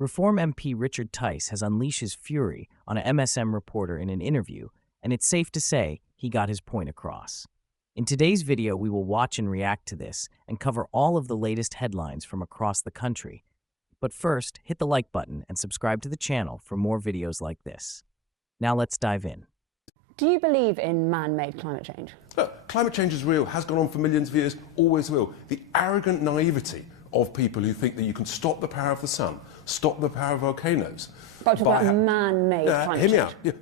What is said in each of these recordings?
Reform MP Richard Tice has unleashed his fury on an MSM reporter in an interview, and it's safe to say he got his point across. In today's video, we will watch and react to this and cover all of the latest headlines from across the country. But first, hit the like button and subscribe to the channel for more videos like this. Now let's dive in. Do you believe in man-made climate change? Look, climate change is real, has gone on for millions of years, always will. The arrogant naivety of people who think that you can stop the power of the sun, stop the power of volcanoes. But about man-made climate hear me change. out. Yeah.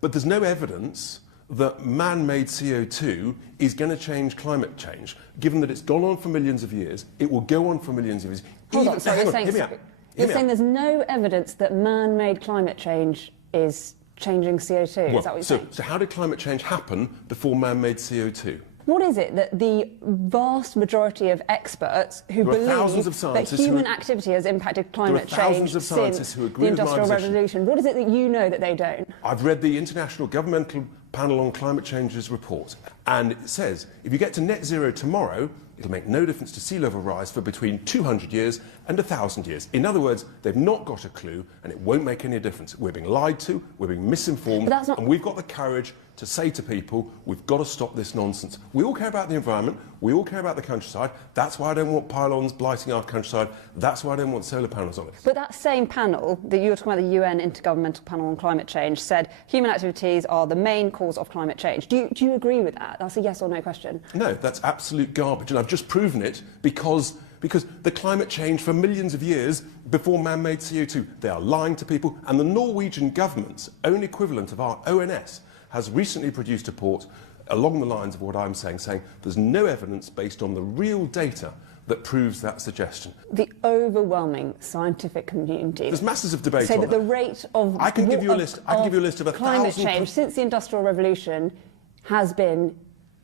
But there's no evidence that man-made CO2 is going to change climate change. Given that it's gone on for millions of years, it will go on for millions of years. Hold on, sorry, you're saying there's no evidence that man-made climate change is changing CO2, is that what you're saying? So how did climate change happen before man-made CO2? What is it that the vast majority of experts who believe that human activity has impacted climate change since the Industrial Revolution, what is it that you know that they don't? I've read the International Governmental Panel on Climate Change's report, and it says if you get to net zero tomorrow, it'll make no difference to sea level rise for between 200 years and 1,000 years. In other words, they've not got a clue, and it won't make any difference. We're being lied to, we're being misinformed, and we've got the courage to say to people, we've got to stop this nonsense. We all care about the environment, we all care about the countryside. That's why I don't want pylons blighting our countryside. That's why I don't want solar panels on it. But that same panel that you were talking about, the UN Intergovernmental Panel on Climate Change, said human activities are the main cause of climate change. Do you agree with that? That's a yes or no question. No, that's absolute garbage, and I've just proven it because the climate change for millions of years before man-made CO2, they are lying to people, and the Norwegian government's own equivalent of our ONS has recently produced a report along the lines of what I'm saying there's no evidence based on the real data that proves that suggestion. The overwhelming scientific community. There's masses of debate say on that the rate of I can give you a list. I can give you a list of 1,000 climate change since the Industrial Revolution has been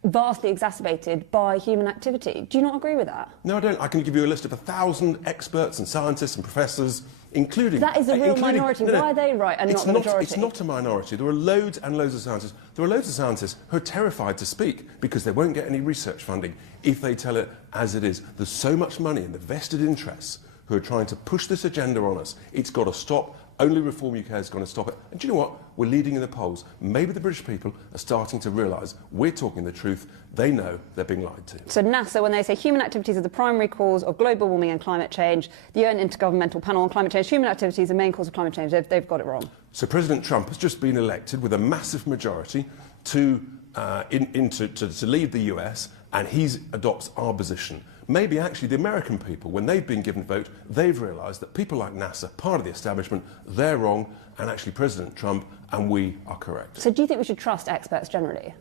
vastly exacerbated by human activity. Do you not agree with that? No, I don't. I can give you a list of 1,000 experts and scientists and professors, including... That is a real minority. Why are they right and not the majority? It's not a minority. There are loads and loads of scientists. There are loads of scientists who are terrified to speak because they won't get any research funding if they tell it as it is. There's so much money in the vested interests who are trying to push this agenda on us. It's got to stop. Only Reform UK is going to stop it. And do you know what? We're leading in the polls. Maybe the British people are starting to realise we're talking the truth. They know they're being lied to. So NASA, when they say human activities are the primary cause of global warming and climate change, the UN Intergovernmental Panel on Climate Change, human activities are the main cause of climate change. They've got it wrong. So President Trump has just been elected with a massive majority to lead the US, and he adopts our position. Maybe actually the American people, when they've been given a vote, they've realised that people like NASA, part of the establishment, they're wrong, and actually President Trump and we are correct. So do you think we should trust experts generally?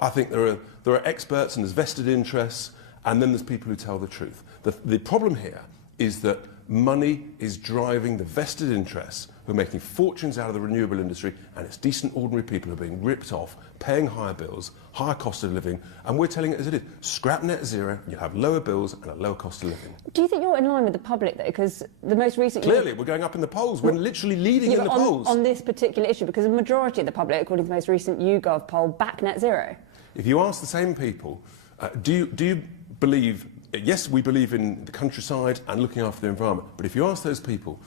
I think there are experts and there's vested interests, and then there's people who tell the truth. The problem here is that money is driving the vested interests who are making fortunes out of the renewable industry, and it's decent ordinary people who are being ripped off, paying higher bills, higher cost of living, and we're telling it as it is. Scrap net zero, you'll have lower bills and a lower cost of living. Do you think you're in line with the public though? Because the most recent... Clearly, we're going up in the polls. We're literally leading in the polls. On this particular issue, because the majority of the public, according to the most recent YouGov poll, back net zero. If you ask the same people, do you believe... Yes, we believe in the countryside and looking after the environment, but if you ask those people,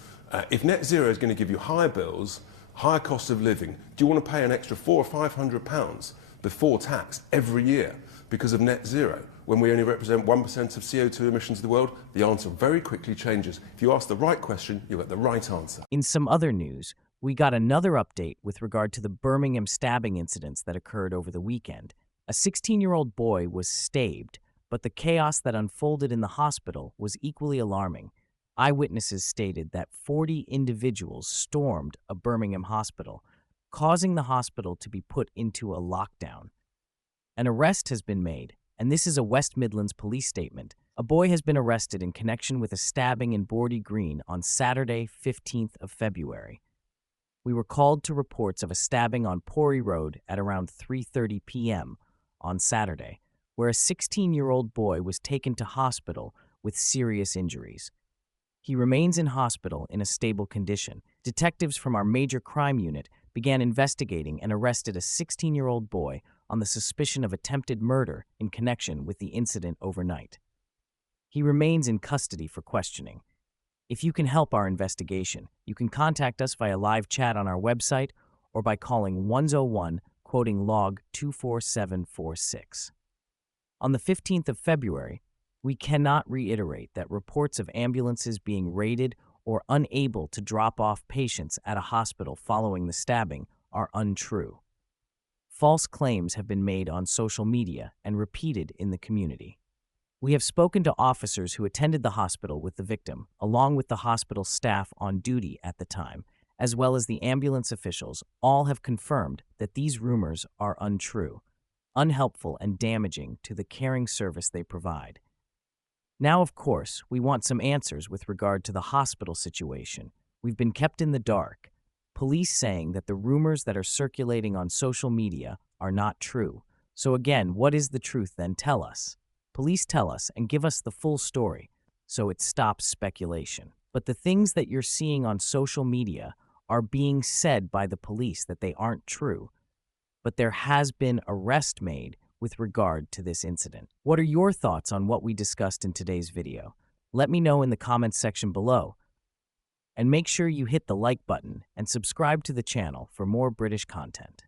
if net zero is going to give you higher bills, higher cost of living, do you want to pay an extra £400 or £500 before tax every year because of net zero, when we only represent 1% of CO2 emissions in the world? The answer very quickly changes. If you ask the right question, you'll get the right answer. In some other news, we got another update with regard to the Birmingham stabbing incidents that occurred over the weekend. A 16-year-old boy was stabbed, but the chaos that unfolded in the hospital was equally alarming. Eyewitnesses stated that 40 individuals stormed a Birmingham hospital, causing the hospital to be put into a lockdown. An arrest has been made, and this is a West Midlands police statement. A boy has been arrested in connection with a stabbing in Bordy Green on Saturday, 15th of February. We were called to reports of a stabbing on Pori Road at around 3:30 p.m. on Saturday, where a 16-year-old boy was taken to hospital with serious injuries. He remains in hospital in a stable condition. Detectives from our major crime unit began investigating and arrested a 16-year-old boy on the suspicion of attempted murder in connection with the incident overnight. He remains in custody for questioning. If you can help our investigation, you can contact us via live chat on our website or by calling 101, quoting log 24746. On the 15th of February, we cannot reiterate that reports of ambulances being raided or unable to drop off patients at a hospital following the stabbing are untrue. False claims have been made on social media and repeated in the community. We have spoken to officers who attended the hospital with the victim, along with the hospital staff on duty at the time, as well as the ambulance officials. All have confirmed that these rumors are untrue, unhelpful, and damaging to the caring service they provide. Now, of course, we want some answers with regard to the hospital situation. We've been kept in the dark. Police saying that the rumors that are circulating on social media are not true. So again, what is the truth then? Tell us. Police tell us and give us the full story, so it stops speculation. But the things that you're seeing on social media are being said by the police that they aren't true. But there has been arrest made with regard to this incident. What are your thoughts on what we discussed in today's video? Let me know in the comments section below. And make sure you hit the like button and subscribe to the channel for more British content.